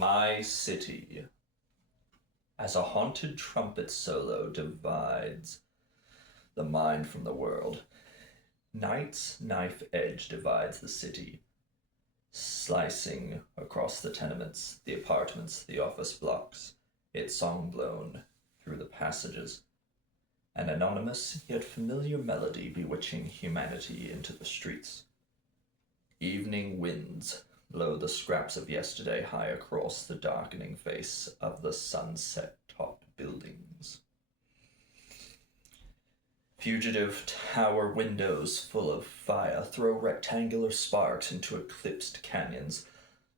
My city, as a haunted trumpet solo divides the mind from the world, night's knife edge divides the city, slicing across the tenements, the apartments, the office blocks, its song blown through the passages, an anonymous yet familiar melody bewitching humanity into the streets. Evening winds blow the scraps of yesterday high across the darkening face of the sunset-topped buildings. Fugitive tower windows full of fire throw rectangular sparks into eclipsed canyons,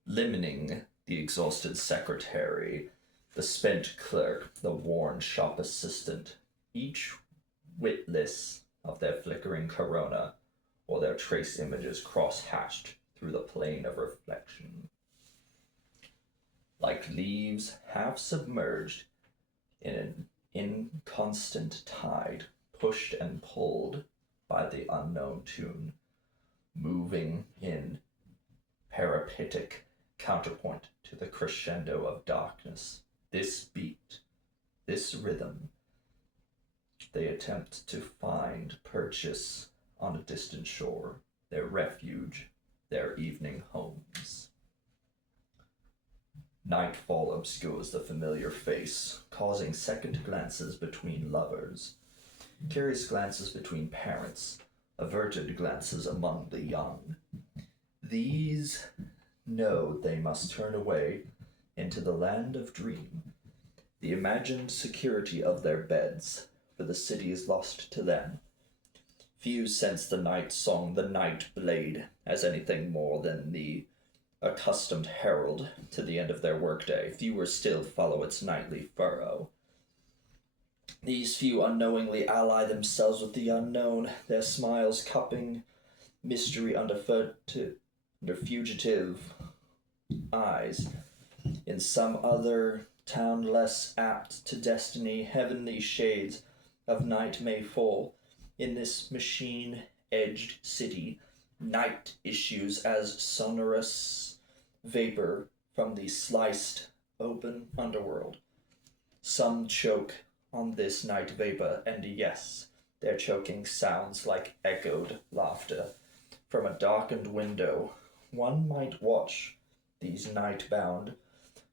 limiting the exhausted secretary, the spent clerk, the worn shop assistant, each witless of their flickering corona or their trace images cross-hatched through the plane of reflection. Like leaves half submerged in an inconstant tide, pushed and pulled by the unknown tune, moving in peripatetic counterpoint to the crescendo of darkness. This beat, this rhythm, they attempt to find purchase on a distant shore, their refuge, their evening homes. Nightfall obscures the familiar face, causing second glances between lovers, curious glances between parents, averted glances among the young. These know they must turn away into the land of dream, the imagined security of their beds, for the city is lost to them. Few sense the night song, the night blade, as anything more than the accustomed herald to the end of their workday. Fewer still follow its nightly furrow. These few unknowingly ally themselves with the unknown, their smiles cupping mystery under fugitive eyes. In some other town less apt to destiny, heavenly shades of night may fall. In this machine-edged city, night issues as sonorous vapor from the sliced open underworld. Some choke on this night vapor, and yes, their choking sounds like echoed laughter. From a darkened window, one might watch these night-bound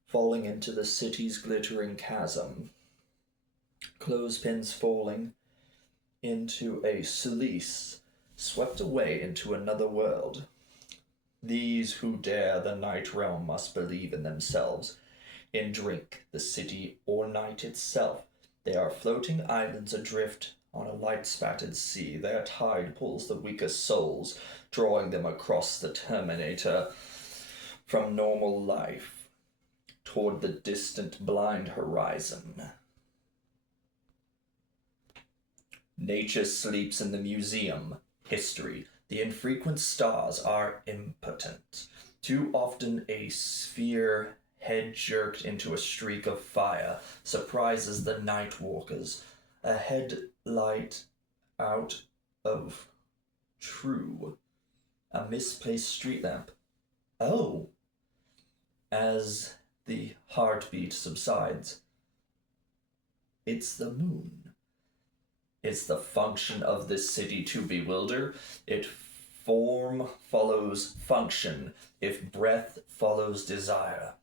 falling into the city's glittering chasm, clothespins falling into a silice, swept away into another world. These who dare the night realm must believe in themselves, in drink, the city, or night itself. They are floating islands adrift on a light-spattered sea. Their tide pulls the weakest souls, drawing them across the terminator from normal life toward the distant blind horizon. Nature sleeps in the museum. History. The infrequent stars are impotent. Too often a sphere, head jerked into a streak of fire, surprises the night walkers. A headlight out of true. A misplaced street lamp. Oh! As the heartbeat subsides. It's the moon. It's the function of this city to bewilder. If form follows function, if breath follows desire.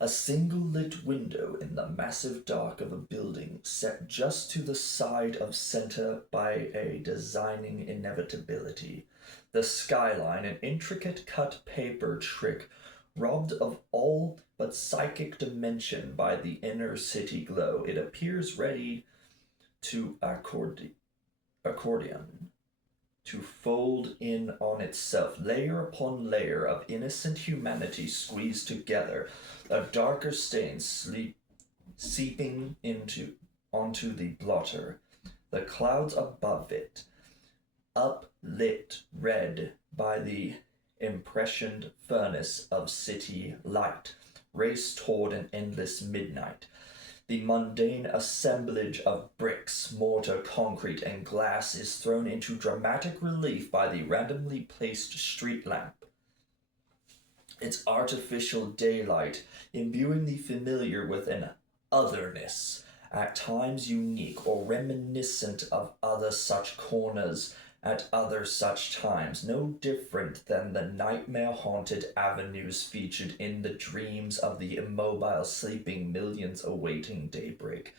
A single lit window in the massive dark of a building set just to the side of center by a designing inevitability. The skyline, an intricate cut paper trick, robbed of all but psychic dimension by the inner city glow. It appears ready to accordion, to fold in on itself, layer upon layer of innocent humanity squeezed together, a darker stain seeping onto the blotter, the clouds above it, uplit red by the impressioned furnace of city light, race toward an endless midnight. The mundane assemblage of bricks, mortar, concrete, and glass is thrown into dramatic relief by the randomly placed street lamp. its artificial daylight, imbuing the familiar with an otherness, at times unique or reminiscent of other such corners at other such times, no different than the nightmare-haunted avenues featured in the dreams of the immobile sleeping millions awaiting daybreak.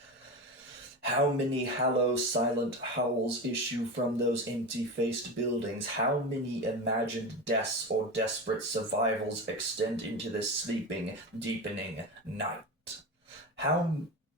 How many hollow, silent howls issue from those empty-faced buildings? How many imagined deaths or desperate survivals extend into this sleeping, deepening night? How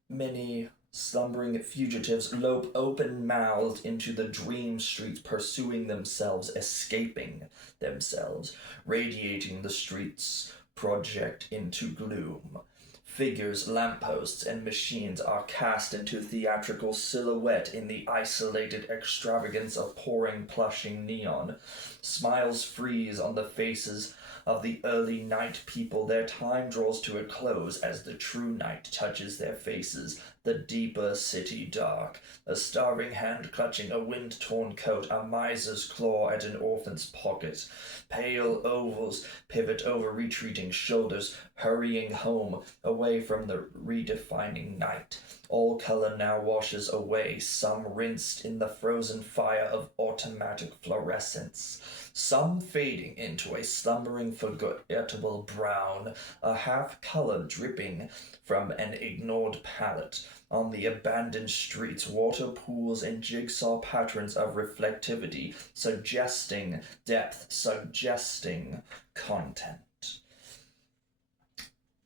many slumbering fugitives lope open-mouthed into the dream streets, pursuing themselves, escaping themselves, radiating the streets, project into gloom. Figures, lampposts, and machines are cast into theatrical silhouette in the isolated extravagance of pouring, plushing neon. Smiles freeze on the faces of the early night people. Their time draws to a close as the true night touches their faces. The deeper city dark. A starving hand clutching a wind-torn coat, a miser's claw at an orphan's pocket. Pale ovals pivot over retreating shoulders, hurrying home, away from the redefining night. All color now washes away, some rinsed in the frozen fire of automatic fluorescence, some fading into a slumbering, forgettable brown, a half-color dripping from an ignored palette. On the abandoned streets, water pools and jigsaw patterns of reflectivity, suggesting depth, suggesting content.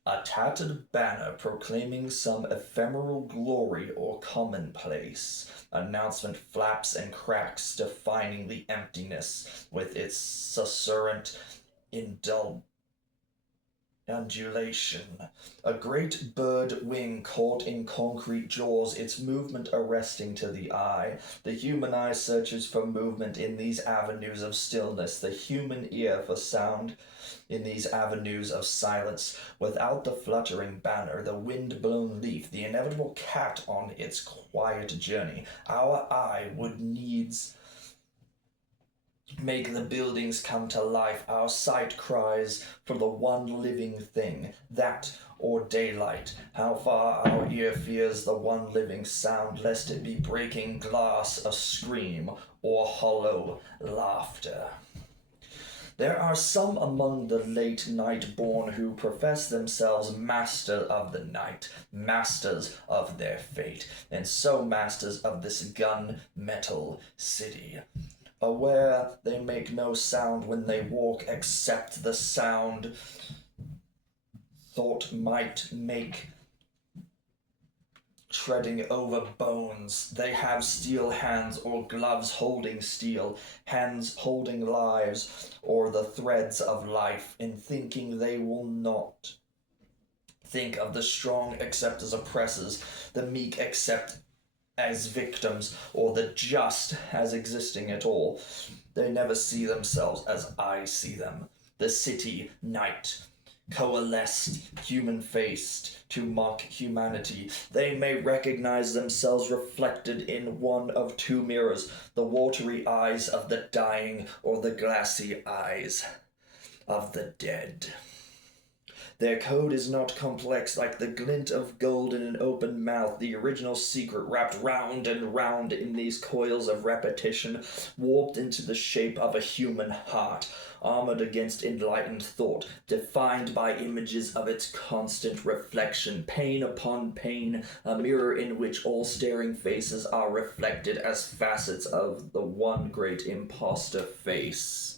A tattered banner proclaiming some ephemeral glory or commonplace. Announcement flaps and cracks, defining the emptiness with its susurrant undulation. A great bird wing caught in concrete jaws, its movement arresting to the eye. The human eye searches for movement in these avenues of stillness, the human ear for sound in these avenues of silence. Without the fluttering banner, the wind-blown leaf, the inevitable cat on its quiet journey, our eye would needs make the buildings come to life. Our sight cries for the one living thing, that or daylight. How far our ear fears the one living sound, lest it be breaking glass, a scream, or hollow laughter. There are some among the late night born who profess themselves master of the night, masters of their fate, and so masters of this gun-metal city. Aware they make no sound when they walk except the sound thought might make, treading over bones. They have steel hands or gloves holding steel, hands holding lives or the threads of life, in thinking they will not think of the strong except as oppressors, the meek except as victims, or the just as existing at all. They never see themselves as I see them. The city, night, coalesced, human-faced, to mock humanity. They may recognize themselves reflected in one of two mirrors, the watery eyes of the dying or the glassy eyes of the dead. Their code is not complex, like the glint of gold in an open mouth, the original secret wrapped round and round in these coils of repetition, warped into the shape of a human heart, armored against enlightened thought, defined by images of its constant reflection, pane upon pane, a mirror in which all staring faces are reflected as facets of the one great imposter face.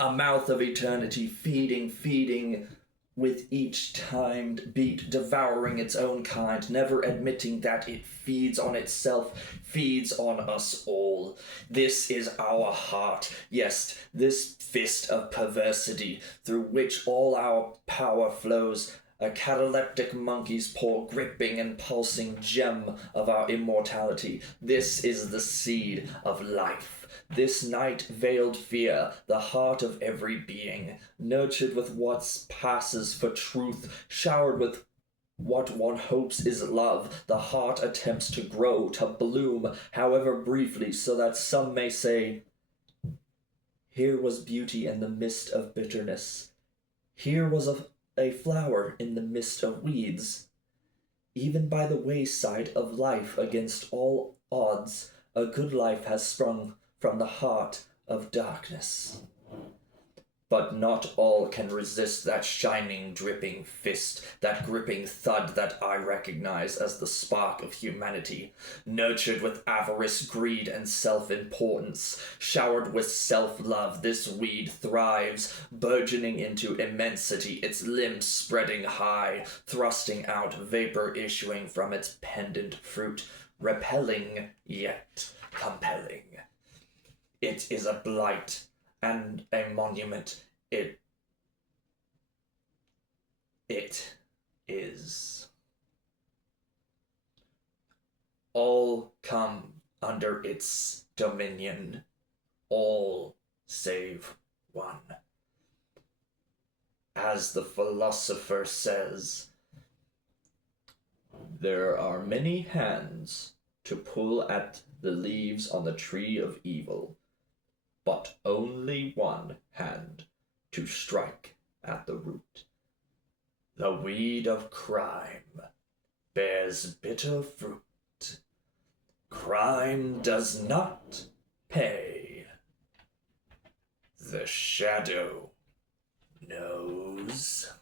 A mouth of eternity, feeding with each timed beat, devouring its own kind, never admitting that it feeds on itself, feeds on us all. This is our heart, yes, this fist of perversity, through which all our power flows, a cataleptic monkey's paw, gripping and pulsing gem of our immortality. This is the seed of life. This night-veiled fear, the heart of every being, nurtured with what passes for truth, showered with what one hopes is love, the heart attempts to grow, to bloom, however briefly, so that some may say, Here was beauty in the midst of bitterness. Here was a flower in the midst of weeds. Even by the wayside of life against all odds, a good life has sprung from the heart of darkness. But not all can resist that shining, dripping fist, that gripping thud that I recognize as the spark of humanity, nurtured with avarice, greed, and self-importance, showered with self-love, this weed thrives, burgeoning into immensity, its limbs spreading high, thrusting out vapor issuing from its pendant fruit, repelling yet compelling. It is a blight and a monument. It is. All come under its dominion, all save one. As the philosopher says, there are many hands to pull at the leaves on the tree of evil, but only one hand to strike at the root. The weed of crime bears bitter fruit. Crime does not pay. The shadow knows.